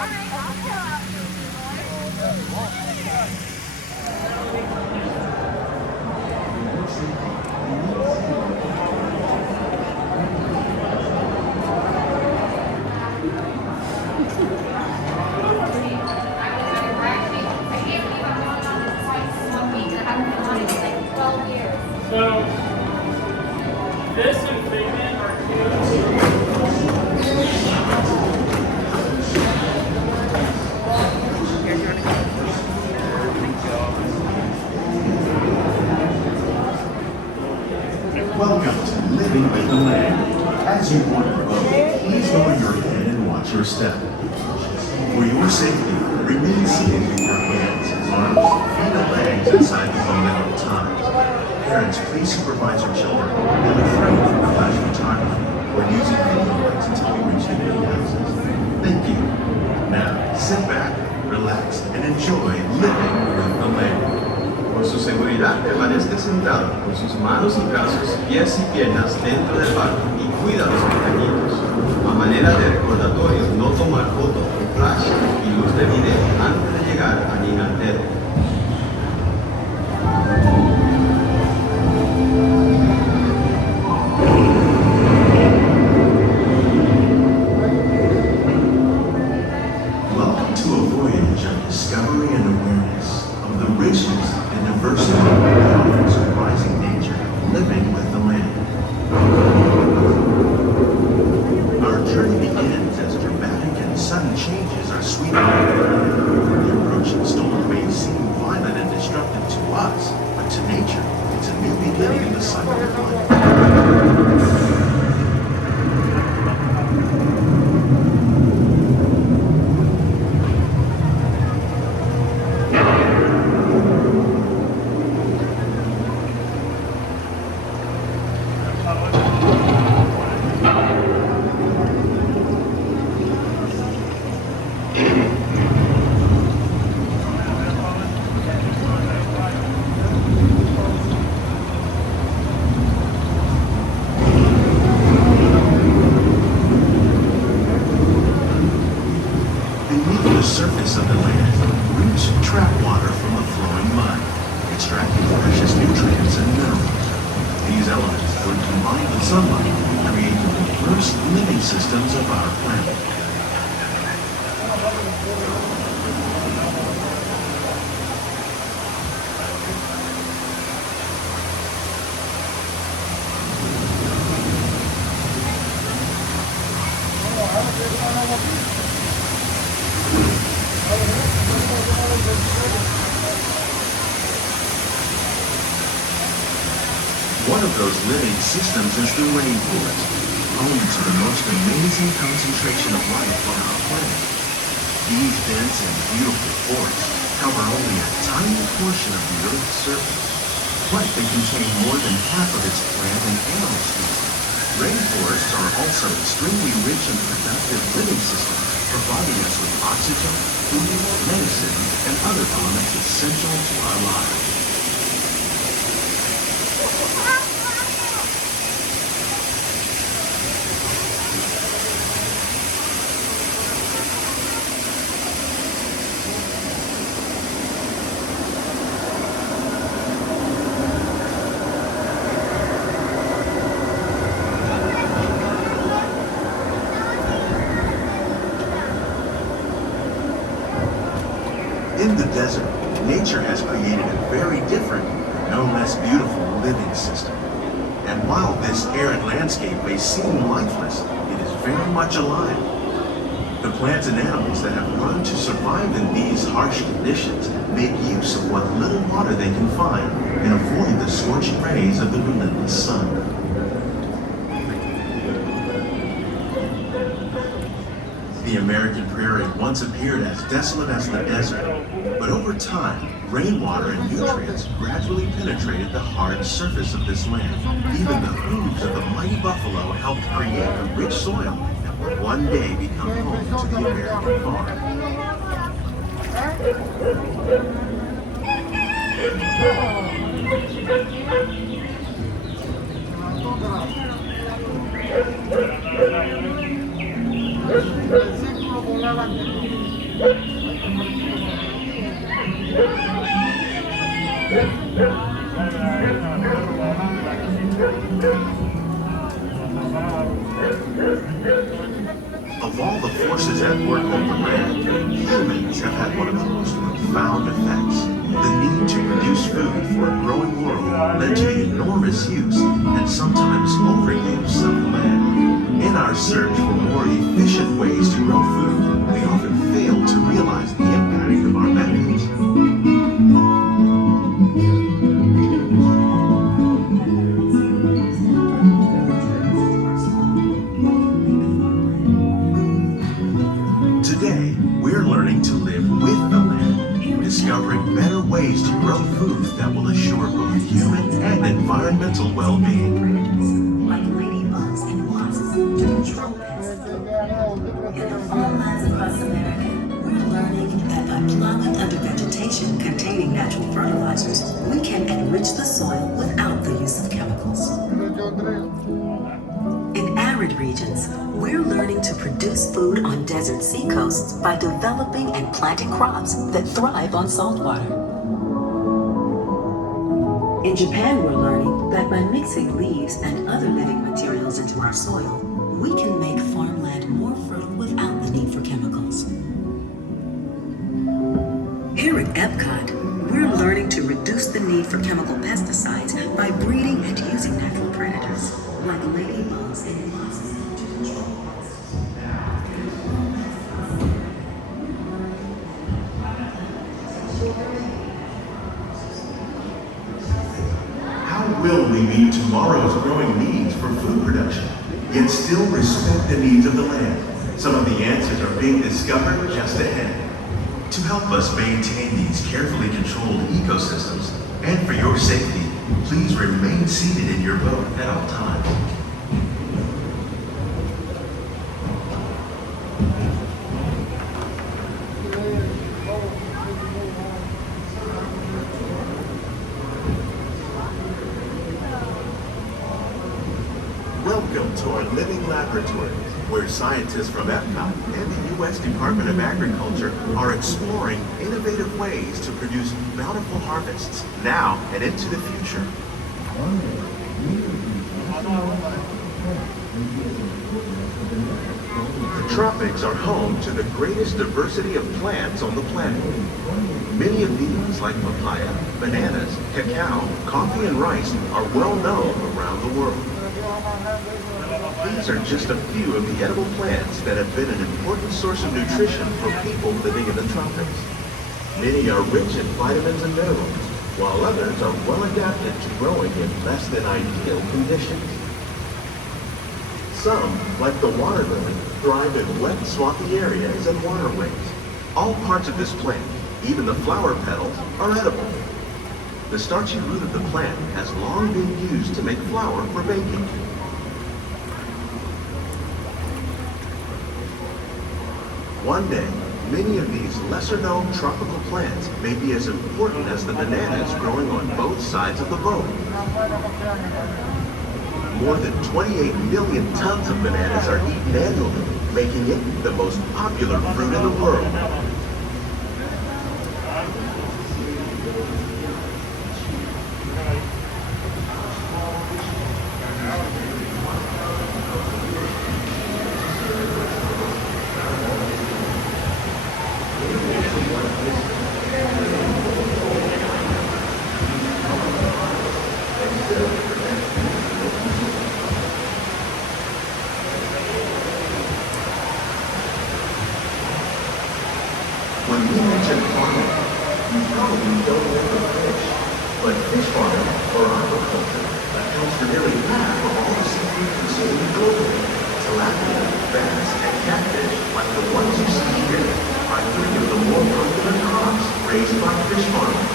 So, this and Figment are two. Welcome to Living with the Land. As you board the boat, please lower your head and watch your step. For your safety, remain seated with your hands, arms, feet, and legs inside the boat at all times. Parents, please supervise your children and refrain from flash photography or using video lights until we reach the main houses. Thank you. Now, sit back, relax, and enjoy living with the land. Por su seguridad, permanezca sentado con sus manos y brazos, pies y piernas dentro del barco y cuida a los pequeñitos. A manera de recordatorio, no tomar foto con flash y luz de video antes de llegar a Ninantero. Welcome to a voyage of discovery and awareness of the richness and diversity that offers surprising nature living with the land. Our journey begins as dramatic and sudden changes are sweeping over. The approaching storm may seem violent and destructive to us, but to nature, it's a new beginning in the cycle of life. Beneath the surface of the land, roots trap water from the flowing mud, extracting precious nutrients and minerals. These elements, when combined with sunlight, create the diverse living systems of our planet. One of those living systems is the rainforest, home to the most amazing concentration of life on our planet. These dense and beautiful forests cover only a tiny portion of the Earth's surface, but they contain more than half of its plant and animal species. Rainforests are also extremely rich and productive living systems, providing us with oxygen, food, medicine, and other elements essential to our lives. In the desert, nature has created a very different, no less beautiful living system. And while this arid landscape may seem lifeless, it is very much alive. The plants and animals that have learned to survive in these harsh conditions make use of what little water they can find and avoid the scorching rays of the relentless sun. The American Prairie once appeared as desolate as the desert, but over time, rainwater and nutrients gradually penetrated the hard surface of this land. Even the hooves of the mighty buffalo helped create a rich soil that will one day become home to the American farm. Of all the forces at work on the land, humans have had one of the most profound effects. The need to produce food for a growing world led to the enormous use and sometimes overuse of the land. In our search for more efficient ways to grow food, we often fail to realize the impact of our methods. Today, we're learning to live with the land, discovering better ways to grow food that will assure both human and environmental well-being. Like ladybugs and wasps to control pests. In the farmlands across America, we're learning that by plowing under vegetation containing natural fertilizers, we can enrich the soil without the use of chemicals. In arid regions, we're learning to produce food on desert seacoasts by developing and planting crops that thrive on salt water. In Japan, we're learning that by mixing leaves and other living materials into our soil, we can make farmland more fertile without the need for chemicals. Here at Epcot, we're learning to reduce the need for chemical pesticides by breeding and using natural predators, like ladybugs and wasps. How will we meet tomorrow's growing needs for food production, yet still respect the needs of the land? Some of the answers are being discovered just ahead. To help us maintain these carefully controlled ecosystems, and for your safety, please remain seated in your boat at all times. Welcome to our living laboratories, where scientists from Epcot and the U.S. Department of Agriculture are exploring innovative ways to produce bountiful harvests now and into the future. The tropics are home to the greatest diversity of plants on the planet. Many of these, like papaya, bananas, cacao, coffee, and rice, are well known around the world. These are just a few of the edible plants that have been an important source of nutrition for people living in the tropics. Many are rich in vitamins and minerals, while others are well adapted to growing in less than ideal conditions. Some, like the water lily, thrive in wet, swampy areas and waterways. All parts of this plant, even the flower petals, are edible. The starchy root of the plant has long been used to make flour for baking. One day, many of these lesser-known tropical plants may be as important as the bananas growing on both sides of the boat. More than 28 million tons of bananas are eaten annually, making it the most popular fruit in the world. When we mention farming, you probably don't think of fish, but fish farming, or aquaculture, accounts for nearly half of all the seafood consumed globally. Tilapia, bass, and catfish, like the ones you see here, are three of the more popular crops raised by fish farmers.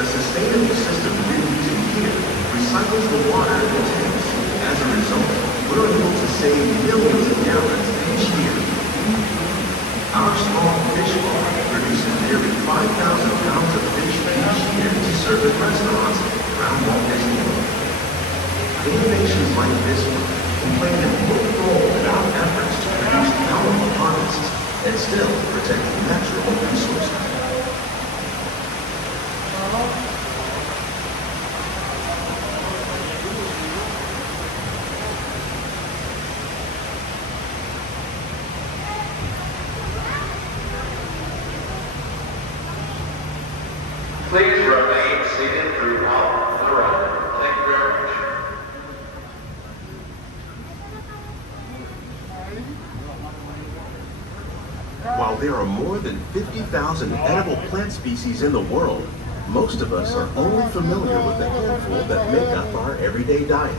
The sustainable system we're using here recycles the water in the tanks. As a result, we're able to save millions of gallons each year. Our small fish farm produces nearly 5,000 pounds of fish each year to serve at restaurants around Walt Disney World. Innovations like this one can play an important role in our efforts to produce powerful harvests and still protect natural resources. there are more than 50,000 edible plant species in the world, most of us are only familiar with the handful that make up our everyday diet.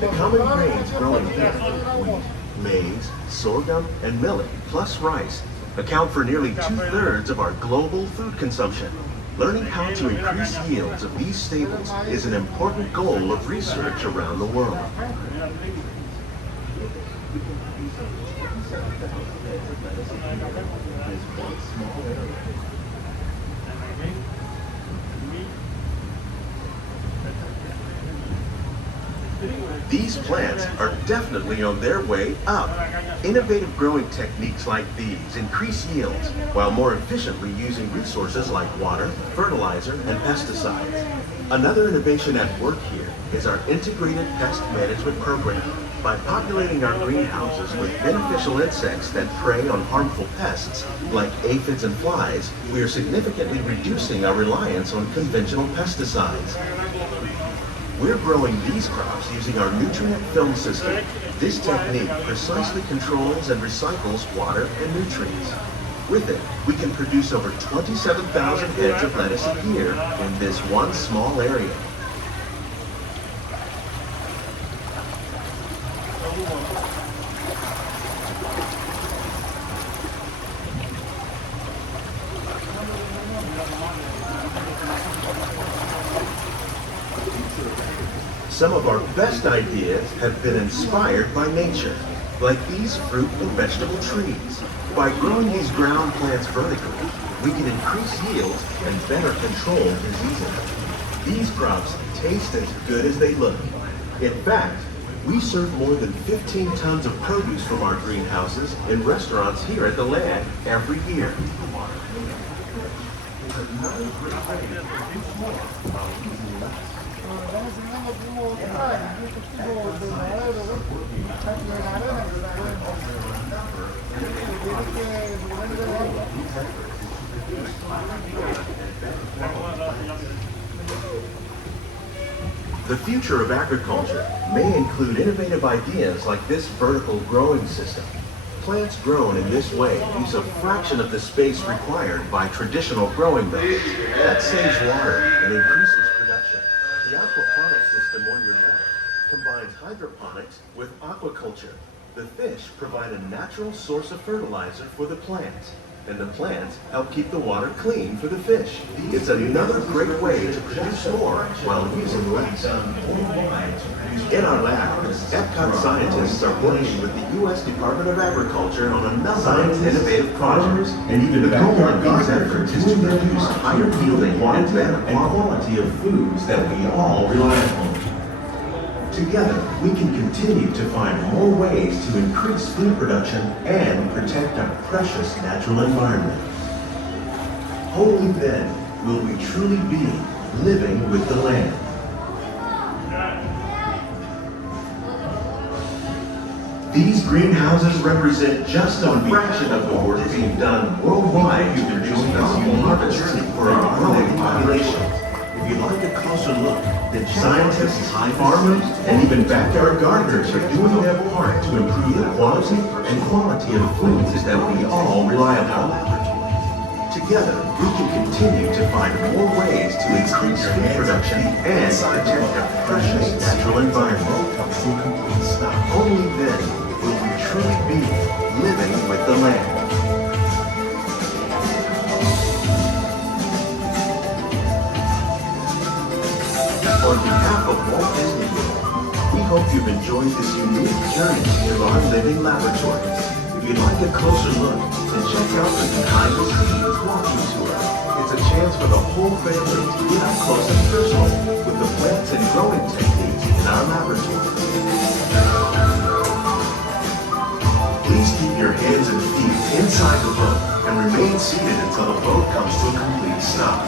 The common grains growing here, wheat, maize, sorghum, and millet, plus rice, account for nearly 2/3 of our global food consumption. Learning how to increase yields of these staples is an important goal of research around the world. These plants are definitely on their way up. Innovative growing techniques like these increase yields while more efficiently using resources like water, fertilizer, and pesticides. Another innovation at work here is our integrated pest management program. By populating our greenhouses with beneficial insects that prey on harmful pests like aphids and flies, we are significantly reducing our reliance on conventional pesticides. We're growing these crops using our nutrient film system. This technique precisely controls and recycles water and nutrients. With it, we can produce over 27,000 heads of lettuce a year in this one small area. Some of our best ideas have been inspired by nature, like these fruit and vegetable trees. By growing these ground plants vertically, we can increase yields and better control diseases. These crops taste as good as they look. In fact, we serve more than 15 tons of produce from our greenhouses in restaurants here at the land every year. The future of agriculture may include innovative ideas like this vertical growing system. Plants grown in this way use a fraction of the space required by traditional growing methods. That saves water and increases production. The aquaponics system on your left combines hydroponics with aquaculture. The fish provide a natural source of fertilizer for the plants, and the plants help keep the water clean for the fish. It's another great way to produce more while using less. In our lab, Epcot scientists are working with the U.S. Department of Agriculture on another science innovative project. And even the goal of these efforts is to produce higher yielding and better quality of foods that we all rely upon. Together, we can continue to find more ways to increase food production and protect our precious natural environment. Only then will we truly be living with the land. These greenhouses represent just a fraction of the work being done worldwide to produce valuable harvests for our growing population. If you'd like a closer look, then scientists, farmers, and even backyard gardeners are doing their part to improve the quality of foods that we all rely upon. Together, we can continue to find more ways to increase food production and protect our precious natural environment. Only then will we truly be living with the land. On behalf of Walt Disney World, we hope you've enjoyed this unique journey to our living laboratories. If you'd like a closer look, then check out the behind the scenes walking tour. It's a chance for the whole family to get up close and personal with the plants and growing techniques in our laboratory. Please keep your hands and feet inside the boat and remain seated until the boat comes to a complete stop.